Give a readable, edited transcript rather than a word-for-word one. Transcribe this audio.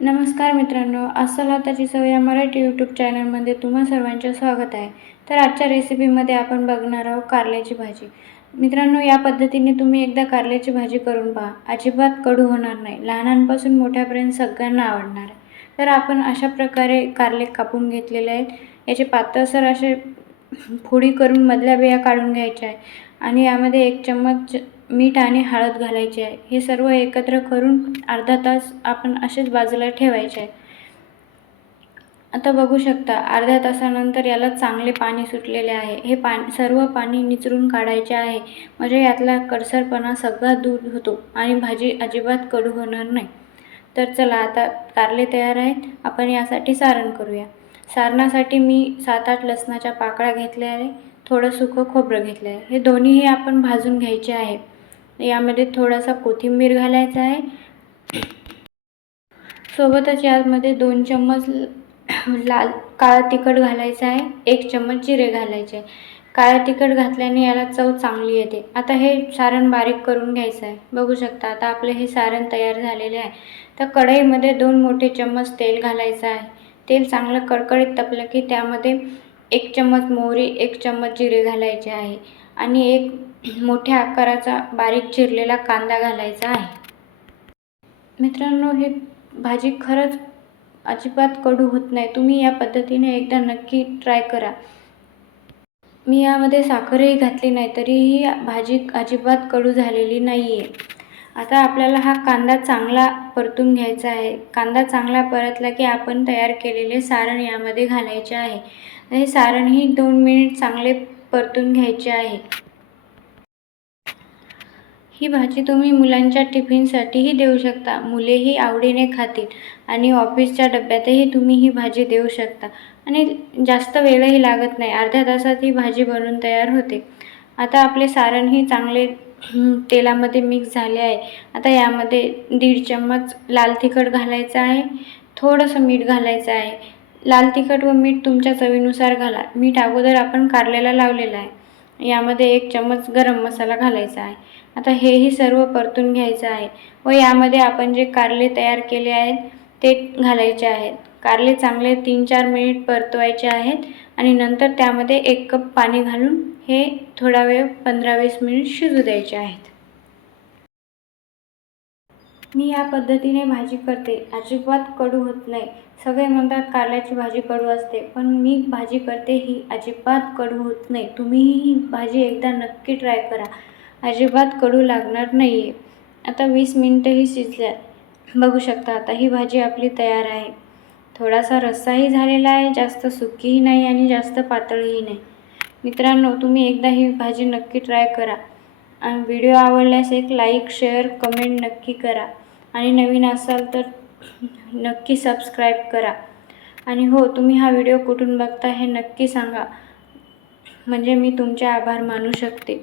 नमस्कार मित्रांनो, अस्सल हाताची चव या मराठी यूट्यूब चॅनलमध्ये तुम्हा सर्वांचे स्वागत आहे. तर आजच्या रेसिपीमध्ये आपण बघणार आहोत कारल्याची भाजी. मित्रांनो, या पद्धतीने तुम्ही एकदा कारल्याची भाजी करून पहा. अजिबात कडू होणार नाही. लहानांपासून मोठ्यापर्यंत सगळ्यांना आवडणार आहे. तर आपण अशा प्रकारे कारले कापून घेतलेले आहेत. याचे पातळसर असे फोडी करून मधल्या बिया काढून घ्यायच्या आहे आणि यामध्ये 1 चम्मच मीठ आणि हळद घालायची आहे. हे सर्व एकत्र करून अर्धा तास आपण असेच बाजूला ठेवायचे आहे. आता बघू शकता अर्ध्या तासानंतर याला चांगले पाणी सुटलेले आहे. हे सर्व पाणी निचरून काढायचे आहे, म्हणजे यातला कडसरपणा सगळा दूर होतो आणि भाजी अजिबात कडू होणार नाही. तर चला, आता कारले तयार आहेत. आपण यासाठी सारण करूया. सारणासाठी मी 7-8 लसणाच्या पाकळ्या घेतल्या आहे. थोडं सुकं खोबरं घेतलं आहे. हे दोन्हीही आपण भाजून घ्यायचे आहे. यामध्ये थोडासा कोथिंबीर घालायचा आहे. सोबतच यामध्ये 2 चम्मच काळं तिखट घालायचं आहे. 1 चम्मच जिरे घालायचे आहे. काळं तिखट घातल्याने याला चव चांगली येते. आता हे सारण बारीक करून घ्यायचं आहे. बघू शकता आता आपले हे सारण तयार झालेले आहे. तर कढईमध्ये 2 मोठे चम्मच तेल घालायचं आहे. तेल चांगलं कडकडीत तपलं की त्यामध्ये 1 चम्मच मोहरी, 1 चम्मच जिरे घालायचे आहे आणि 1 मोठ्या आकाराचा बारीक चिरलेला कांदा घालायचा आहे. मित्रांनो, ही भाजी खरंच अजिबात कडू होत नाही. तुम्ही या पद्धतीने एकदा नक्की ट्राय करा. मी यामध्ये साखरही घातली नाही, तरीही भाजी अजिबात कडू झालेली नाही आहे. आता आपल्याला हा कांदा चांगला परतून घ्यायचा आहे. कांदा चांगला परतला की आपण तयार केलेले सारण यामध्ये घालायचे आहे. हे सारणही 2 मिनिट चांगले परतून घ्यायचे आहे. ही भाजी तुम्ही मुलांच्या टिफिनसाठीही देऊ शकता. मुलेही आवडीने खातील आणि ऑफिसच्या डब्यातही तुम्ही ही भाजी देऊ शकता आणि जास्त वेळही लागत नाही. अर्ध्या तासात ही भाजी बनून तयार होते. आता आपले सारणही चांगले तेलामध्ये मिक्स झाले आहे. आता यामध्ये 1.5 चम्मच लाल तिखट घालायचं आहे. थोडंसं मीठ घालायचं आहे. लाल तिखट व मीठ तुमच्या चवीनुसार घाला. मीठ अगोदर आपण कारल्याला लावलेलं आहे. यामध्ये 1 चम्मच गरम मसाला घालायचा आहे. आता हेही सर्व परतून घ्यायचं आहे व यामध्ये आपण जे कारले तयार केले आहेत ते घालायचे आहेत. कारले चांगले 3-4 मिनिट परतवायचे आहेत आणि नंतर त्यामध्ये 1 कप पाणी घालून हे थोडा वेळ 15-20 मिनिट शिजू द्यायचे आहेत. मी या पद्धतीने भाजी करते. अजिबात कडू होत नाही. सगळे म्हणतात कारल्याची भाजी कडू असते, पण मी भाजी करते ही अजिबात कडू होत नाही. तुम्हीही ही भाजी एकदा नक्की ट्राय करा. अजिबात कडू लागणार नाही आहे. आता 20 मिनिटंही शिजल्या. बघू शकता आता ही भाजी आपली तयार आहे. थोडासा रस्साही झालेला आहे. जास्त सुकीही नाही आणि जास्त पातळही नाही. मित्रांनो, तुम्ही एकदा ही भाजी नक्की ट्राय करा आणि व्हिडिओ आवडल्यास एक लाईक, शेअर, कमेंट नक्की करा आणि नवीन असाल तर नक्की सबस्क्राईब करा. आणि हो, तुम्ही हा व्हिडिओ कुठून बघता हे नक्की सांगा, म्हणजे मी तुमचे आभार मानू शकते.